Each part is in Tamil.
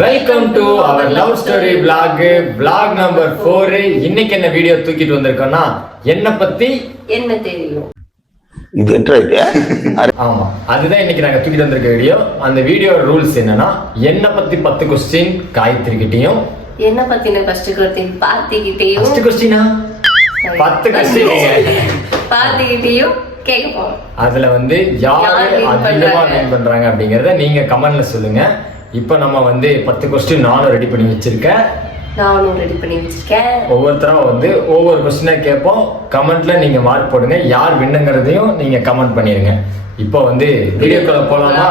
Welcome to our love story vlog number 4. இன்னைக்கு என்ன வீடியோ தூக்கிட்டு வந்திருக்கோம்னா என்ன பத்தி என்ன தெரியும் இது ஆமா அதுதான் இன்னைக்கு நாங்க தூக்கிட்டு வந்திருக்க வீடியோ. அந்த வீடியோ ரூல்ஸ் என்னன்னா என்ன பத்தி 10 கொஸ்டின் காயத்ரி கிட்டையும் என்ன பத்தின ஃபர்ஸ்ட் கொஸ்டின் பார்த்திகிட்டேயும் ஃபர்ஸ்ட் கொஸ்டினா 10 கொஸ்டின் பார்த்திகிட்டேயும் கேட்க போறோம். அதுல வந்து யாரு அதிகமா வின் பண்றாங்க அப்படிங்கறத நீங்க கமெண்ட்ல சொல்லுங்க. இப்போ நம்ம வந்து 10 கொஸ்டின் நானும் ரெடி பண்ணி வச்சிருக்கேன். ஒவ்வொருத்தரும் வந்து ஒவ்வொரு கொஸ்டினா கேட்போம். கமெண்ட்ல நீங்க மார்க் போடுங்க. யார் வின்னுங்கிறதையும் நீங்க கமெண்ட் பண்ணிருங்க. இப்போ வந்து வீடியோக்குள்ள போலாமா?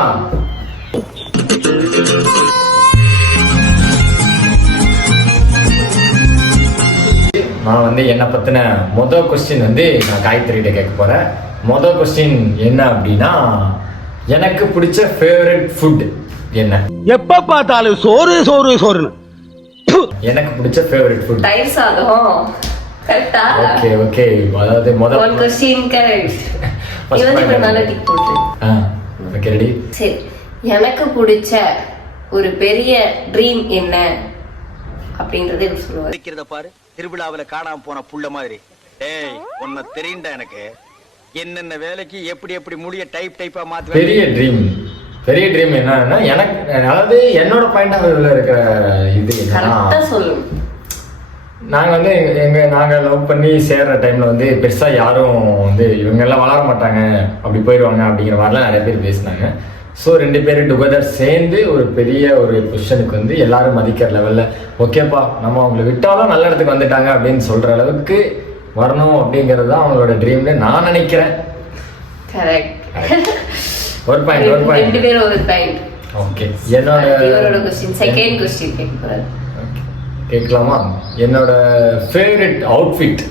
நான் வந்து என்ன பத்தின முதல் கொஸ்டின் வந்து நான் காயத்ரிகிட்ட கேட்க போறேன். முதல் கொஸ்டின் என்ன அப்படின்னா, எனக்கு பிடிச்ச ஃபேவரட் ஃபுட் என்ன? எப்ப பார்த்தாலும் சோறு சோறு சோறுன்னு. எனக்கு பிடிச்ச ஃபேவரட் ஃபுட் தயிர் சாதம். கரெக்ட்டா? ஓகே அதாவது முதல் one question correct. இவன் இப்ப நல்ல டிக் போட்டு. Okay ready. சரி, எனக்கு பிடிச்ச ஒரு பெரிய ட்ரீம் என்ன அப்படிங்கறதை இவர் சொல்லுவார். இருக்கிறத பாரு, திருவிழாவுல காணாம போன புள்ள மாதிரி. ஏய், உன்னை தெரியும்டா எனக்கு. என்னென்ன வேலைக்கு எப்படி எப்படி முடிய டைப்பா மாத்து. பெரிய ட்ரீம் என்னன்னா, எனக்கு அதாவது என்னோட பாயிண்ட் ஆஃப் வியூல இருக்கிற இது கரெக்ட்டா சொல்லு. நாங்கள் வந்து நாங்கள் லவ் பண்ணி சேர்ற டைமில் வந்து பெருசாக யாரும் வந்து இவங்கெல்லாம் வளர மாட்டாங்க, அப்படி போயிடுவாங்க அப்படிங்கிற மாதிரிலாம் நிறைய பேர் பேசினாங்க. ஸோ 2 பேரும் டுகெதர் சேர்ந்து ஒரு பெரிய ஒரு பொசிஷனுக்கு வந்து எல்லாரும் மதிக்கிற லெவலில் ஓகேப்பா நம்ம அவங்களை விட்டாலும் நல்ல இடத்துக்கு வந்துட்டாங்க அப்படின்னு சொல்கிற அளவுக்கு வரணும் அப்படிங்கிறது தான் அவங்களோட ட்ரீம்னு நான் நினைக்கிறேன். கரெக்ட். ஒரு பாயிண்ட் 2 பேரும் ஒரு பாயிண்ட். ஓகே, என்னோட क्वेश्चन செகண்ட் क्वेश्चन கேக்குறேன். கேட்கலாமா? என்னோட ஃபேவரட் அவுட்ஃபிட்,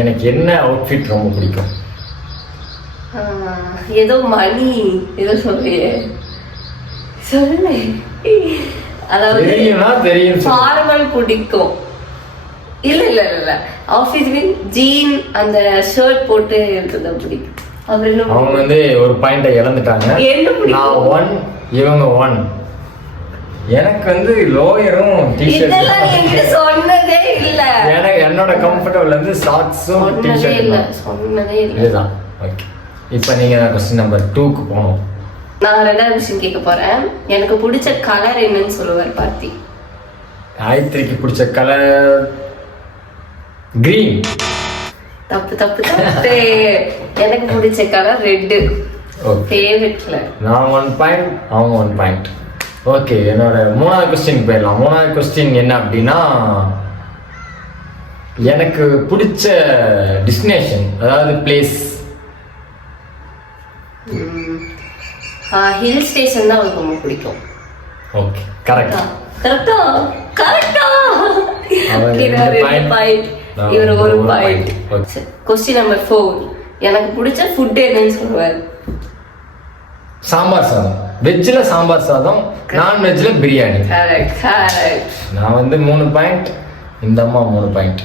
எனக்கு என்ன அவுட்ஃபிட் ரொம்ப பிடிக்கும்? ஏதோ மணி ஏதோ சொல்றியே, சொல்லு. அதாவது தெரியும் ஃபார்மல் பிடிக்கும். இல்ல ஆபீஸ் ஜீன் அந்த ஷர்ட் போட்டு இருக்கிறது பிடிக்கும். அவங்க வந்து ஒரு பாயிண்ட இழந்துட்டாங்க. நான் 1 இவங்க 1. எனக்கு வந்து லோயரும் டி-ஷர்ட் சொன்னதே இல்ல. எனக்கு என்னோட கம்ஃபர்டபிள் வந்து ஷார்ட்ஸும் டி-ஷர்ட் சொன்னதே இல்ல. இதுதான். ஓகே, இப்போ நீங்க क्वेश्चन நம்பர் 2க்கு போறோம். நான் ரெண்டாவது क्वेश्चन கேட்க போறேன். எனக்கு பிடிச்ச கலர் என்னன்னு சொல்லுவார் பார்த்தி. காயத்ரிக்கு பிடிச்ச கலர் கிரீன். தப்பு. எனக்கு பிடிச்ச கலர் ரெட். Favourite colour. நான் 1 பாயிண்ட், அவங்க 1 பாயிண்ட். ஓகே, என்னோட 3வது क्वेश्चन போயிடலாம். 3வது क्वेश्चन என்ன அப்படின்னா, எனக்கு பிடிச்ச டெஸ்டினேஷன் அதாவது பிளேஸ். ஹில் ஸ்டேஷன் தான் எனக்கு ரொம்ப பிடிக்கும். Okay, correct. இவர் ஒரு பாயிண்ட். क्वेश्चन நம்பர் 4, எனக்கு பிடிச்ச ஃபுட் என்னன்னு சொல்லுவார். சாம்பார் சாதம். வெஜ்ல சாம்பார் சாதம், நான்வெஜ்ல பிரியாணி. கரெக்ட். நான் வந்து 3 பாயிண்ட், இந்த அம்மா 3 பாயிண்ட்.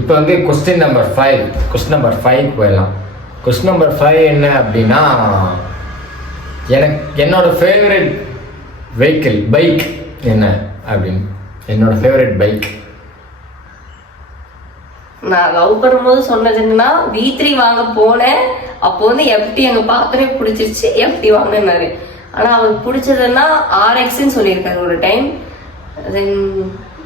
இப்போ வந்து क्वेश्चन நம்பர் 5 போயிடலாம். क्वेश्चन நம்பர் 5 என்ன அப்படின்னா, என்னோட ஃபேவரட் வெஹிக்கிள் பைக் என்ன அப்படின்னு. என்னோட ஃபேவரட் பைக் நான் லவ் பண்ணும்போது சொன்னது என்னன்னா, V3 வாங்க போனேன். அப்போ வந்து FT அங்க பார்த்தனே பிடிச்சிருச்சு, FT வாங்கினாரு. ஆனா அவருக்கு பிடிச்சதுன்னா RX-ன்னு சொல்லியிருக்காரு ஒரு டைம். தென்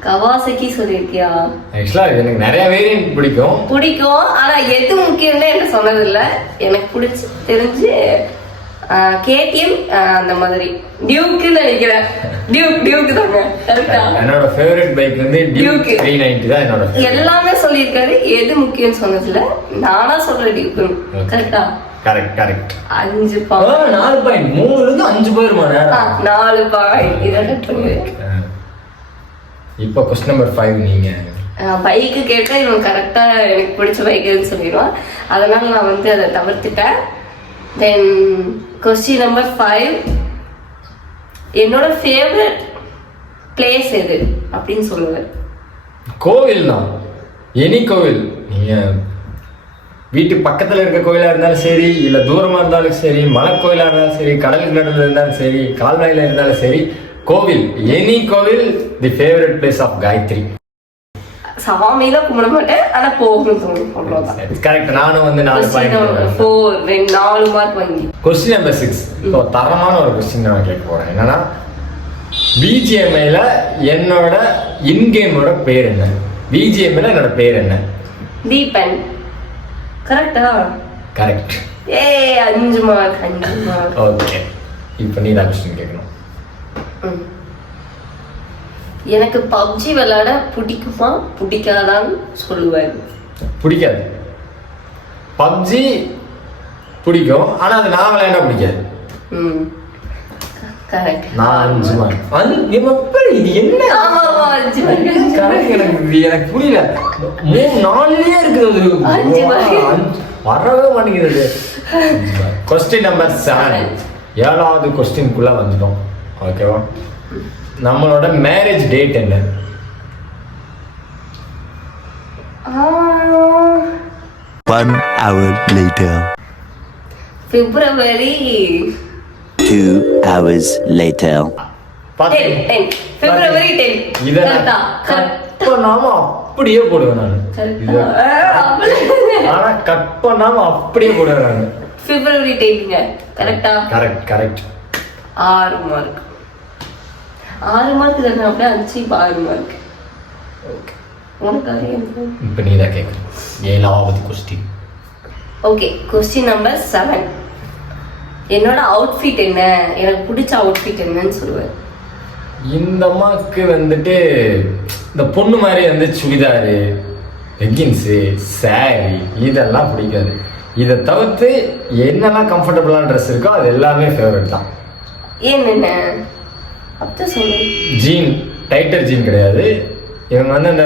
கவாசகி சொல்லியிருக்கியா? ஆக்சுவலா எனக்கு நிறைய வேரியன்ட் பிடிக்கும். ஆனா எது முக்கியம்னு எனக்கு சொன்னது இல்லை. எனக்கு பிடிச்சி தெரிஞ்சு KTM அந்த மாதிரி டியூக்னு நினைக்கிறேன். டியூக் தாங்க. கரெக்ட்டா? என்னோட ஃபேவரட் பைக் வந்து டியூக் 390 தான் என்னோட. எல்லாமே சொல்லியிருக்காரு, எது முக்கியம்னு சொன்னதுல நானா சொல்ற டியூக். கரெக்ட்டா? கரெக்ட். 5 பாயிண்ட். 4 பாயிண்ட். 3ல இருந்து 5 போயிருமா? 4 பாயிண்ட். இத இப்போ क्वेश्चन நம்பர் 5 நீங்க. பைக்கு கேட்டா இவன் கரெக்டா எனக்கு பிடிச்ச பைக்குன்னு சொல்லிடுவான். அதனால நான் வந்து அதை தவிர்த்துட்டேன். தென் क्वेश्चन நம்பர் 5, என்னோட ஃபேவரட் பிளேஸ் எது அப்படின்னு சொல்லுவார். கோவில் தான். எனி கோவில். நீங்க வீட்டு பக்கத்துல இருக்க கோயிலா இருந்தாலும் சரி, இல்ல தூரமா இருந்தாலும் சரி, மலை கோயிலா இருந்தாலும் சரி, கடலுக்கு நடுவில் இருந்தாலும் சரி, கால்வாயில இருந்தாலும் சரி, கோவில், எனி கோவில், the favourite place of Gayatri. சாமியில கும்பிட மாட்டேன், ஆனா போகணும்னு தோணும், அவ்வளவுதான். கரெக்ட். நானும் வந்து 4 பாயிண்ட். 4 மார்க் வாங்கி. Question number 6. இப்போ தரமான ஒரு கொஸ்டின் நான் கேட்க போறேன். என்னன்னா, பிஜிஎம்ஐல என்னோட இன்கேமோட பேர் என்ன? பிஜிஎம்ஐல என்னோட பேர் என்ன? தீபன். கரெக்டா? கரெக்ட். 5 mark, 5 mark. ஓகே, இப்போ நீ தான் கொஸ்டின் கேட்கணும். எனக்கு பப்ஜி விளையாட பிடிக்குமா பிடிக்காதான்னு சொல்லுவேன். பிடிக்காது. பப்ஜி பிடிக்கும், ஆனா அது நான் விளையாட பிடிக்காது. கரெக்ட். நான் 5 மார்க். இது என்ன? ஆமா 5 மார்க். கரெக்ட். எனக்கு புரியல. 4லயே இருக்குது. 5 மார்க் வரவே மாட்டேங்கிறது. Question number 7. 7வது கொஸ்டின்குள்ள வந்துட்டோம். ஓகேவா? நம்மளோட மேரேஜ் டேட் என்ன? One hour later. February 2 hours later. 10. February 10. இத கட் பண்ணாம அப்படியே போடுவேன் நான். ஆனா கட் பண்ணாம அப்படியே போடுவேன் நான். February 10ங்க. கரெக்டா? கரெக்ட். 6 மார்க். 6 மார்க் தானே, அப்படியே 5 6 மார்க். ஓகே, உனக்கு அறியும். இப்போ நீ தான் கேட்கணும். 7வது கொஸ்டின். Okay, question number 7. என்னோட அவுட்ஃபிட் என்ன? எனக்கு பிடிச்ச அவுட்ஃபிட் என்னன்னு சொல்லுவேன். இந்த அம்மாவுக்கு வந்துட்டு இந்த பொண்ணு மாதிரி வந்து சுடிதாரு, லெகின்ஸு, சாரி இதெல்லாம் பிடிக்காது. இதை தவிர்த்து என்னெல்லாம் கம்ஃபர்டபுளான ட்ரெஸ் இருக்கோ அது எல்லாமே ஃபேவரட் தான். என்னென்ன அப்பதான் சொல்லு. ஜீன், டைட்டர் ஜீன் கிடையாது. இவங்க வந்து அந்த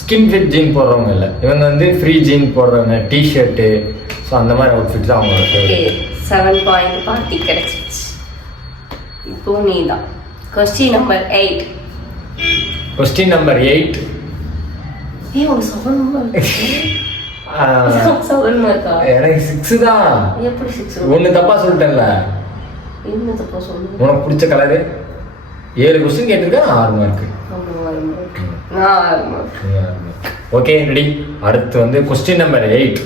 ஸ்கின் ஃபிட் ஜீன் போடுறவங்க இல்லை, இவங்க வந்து ஃப்ரீ ஜீன் போடுறவங்க, டிஷர்ட்டு. ஸோ அந்த மாதிரி அவுட்ஃபிட் தான் அவங்களோட ஃபேவரட். 7 பாயிண்ட் பார்ட்டி கிடைச்சிச்சு. இப்போ நீ தான். Question number 8. Question number 8. உனக்கு 7 மார்க். 7 மார்க்கா? எனக்கு 6 தான். எப்படி 6? ஒன்று தப்பா சொல்லிட்டேன்ல. என்ன தப்பா சொல்லு? உனக்கு பிடிச்ச கலரு 7 கொஸ்டின் கேட்டிருக்கேன், 6 மார்க். Okay, ready. அடுத்து வந்து கொஸ்டின் நம்பர் 8.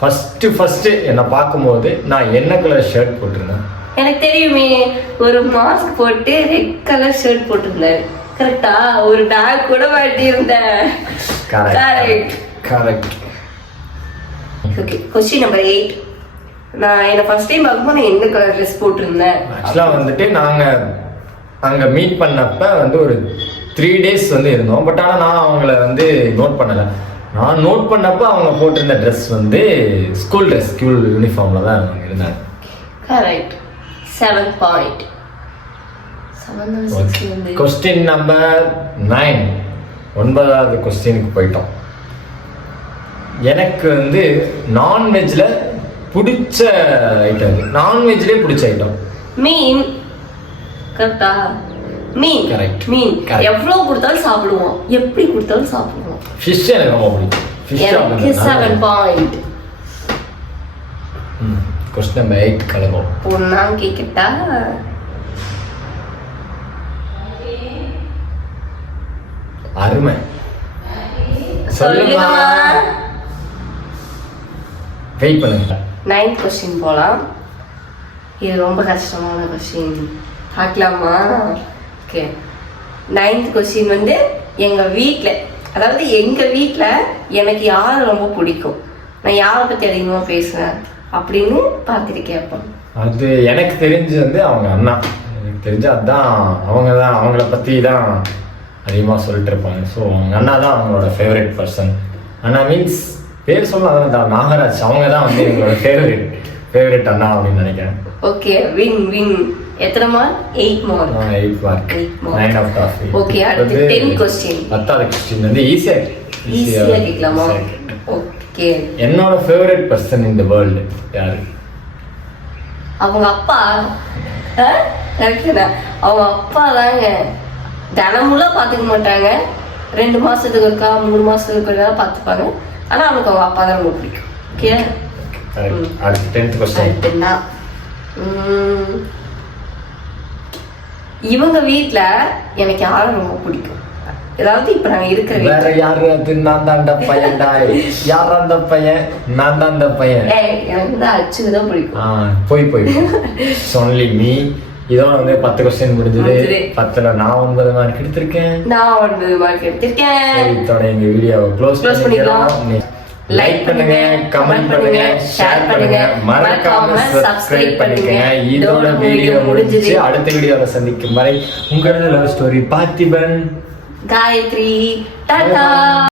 ஃபர்ஸ்ட் என்னை பார்க்கும்போது நான் என்ன கலர் ஷர்ட் போட்டிருந்தேன்? எனக்கு தெரியுமே, ஒரு மாஸ்க் போட்டு ரெட் கலர் ஷர்ட் போட்டிருந்தேன். கரெக்டா? ஒரு பேக் கூட மாட்டியிருந்தேன். கரெக்ட். Okay, question number 8. நான் என்ன ஃபர்ஸ்ட் டைம் பார்க்கும்போது நான் என்ன கலர் ட்ரெஸ் போட்டிருந்தேன்? ஆக்சுவலாக வந்துட்டு நாங்கள் அங்கே மீட் பண்ணப்ப வந்து ஒரு 3 days வந்து இருந்தோம். பட் ஆனால் நான் அவங்கள வந்து நோட் பண்ணலை. நான் நோட் பண்ணப்ப அவங்க போட்டிருந்த ட்ரெஸ் வந்து ஸ்கூல் யூனிஃபார்மில் தான் அவங்க இருந்தாங்க. கரெக்ட். 7 பாயிண்ட். Question number 9. 9வது கொஸ்டினுக்கு போயிட்டோம். எனக்கு வந்து நான்வெஜ்ல பிடிச்ச ஐட்டம், நான்வெஜ்லேயே பிடிச்ச ஐட்டம் மீன். கரெக்டா? மீன். கரெக்ட். மீன் எவ்வளவு கொடுத்தாலும் சாப்பிடுவோம், எப்படி கொடுத்தாலும் சாப்பிடுவோம். ஃபிஷ் எனக்கு ரொம்ப பிடிக்கும். எனக்கு 7 பாயிண்ட். கொஸ்டின் நம்பர் 8 கலகம். பொண்ணா கேக்கட்டா? அருமை. சொல்லுமா. வெயிட் பண்ணுங்க. 9th கொஸ்டின் போலாம். இது ரொம்ப கஷ்டமான கொஸ்டின். பார்க்கலாமா? ஓகே. 9th கொஸ்டின் வந்து எங்க வீட்டில் எனக்கு யாரை ரொம்ப பிடிக்கும், நான் யாரை பற்றி அதிகமாக பேசுவேன் அப்படின்னு பார்த்துட்டு கேட்பேன். அது எனக்கு தெரிஞ்சு வந்து அவங்க அண்ணா. எனக்கு தெரிஞ்சு அதுதான் அவங்கள பற்றி தான் அதிகமாக சொல்லிட்டு இருப்பாங்க. ஸோ அவங்க அண்ணா தான் அவங்களோட ஃபேவரட் பர்சன். அண்ணா மீன்ஸ் பேர் சொல்ல அதான் நாகராஜ். அவங்க தான் வந்து எங்களோட ஃபேவரட் அண்ணா அப்படின்னு நினைக்கிறேன். Okay, win. எத்தனை mark? 8 mark. 8 mark. 9 out of 8. Okay, அடுத்து 10 கொஸ்டின். 10வது கொஸ்டின் வந்து ஈஸியா கேட்கலாமா? ஓகே. என்னோட favourite person in the world யாரு? அவங்க அப்பா. கரெக்டா? அவங்க அப்பா தாங்க. தினமுலாம் பார்த்துக்க மாட்டாங்க, 2 மாசத்துக்கு இருக்கா 3 மாசத்துக்கு இருக்கா பார்த்துப்பாங்க. ஆனா அவனுக்கு அவங்க அப்பா தான் ரொம்ப பிடிக்கும். ஓகே. அடுத்து 10th கொஸ்டின். இவங்க வீட்ல எனக்கு யாரை ரொம்ப பிடிக்கும், அதாவது இப்ப நாங்க இருக்கிற வேற வீட்ல. யாரு அது? நான் தான் அந்த பையன்டா. யார் அந்த பையன்? நான் தான் அந்த பையன். எனக்கு தான் அச்சுக்கு தான் பிடிக்கும். போய் ஒன்லி மீ. இதோட வந்து 10 கொஸ்டின் முடிஞ்சது. 10ல நான் 9 மார்க் எடுத்திருக்கேன். நான் 9 மார்க் எடுத்திருக்கேன். இதோட எங்க வீடியோவை க்ளோஸ் பண்ணிக்கலாம். லைக் பண்ணுங்க, கமெண்ட் பண்ணுங்க, ஷேர் பண்ணுங்க, மறக்காம சப்ஸ்கிரைப் பண்ணுங்க. இதோட வீடியோ முடிஞ்சிச்சு. அடுத்த வீடியோல சந்திக்கும் வரை உங்களோட லவ் ஸ்டோரி பார்த்திபன், காயத்ரி, டாடா.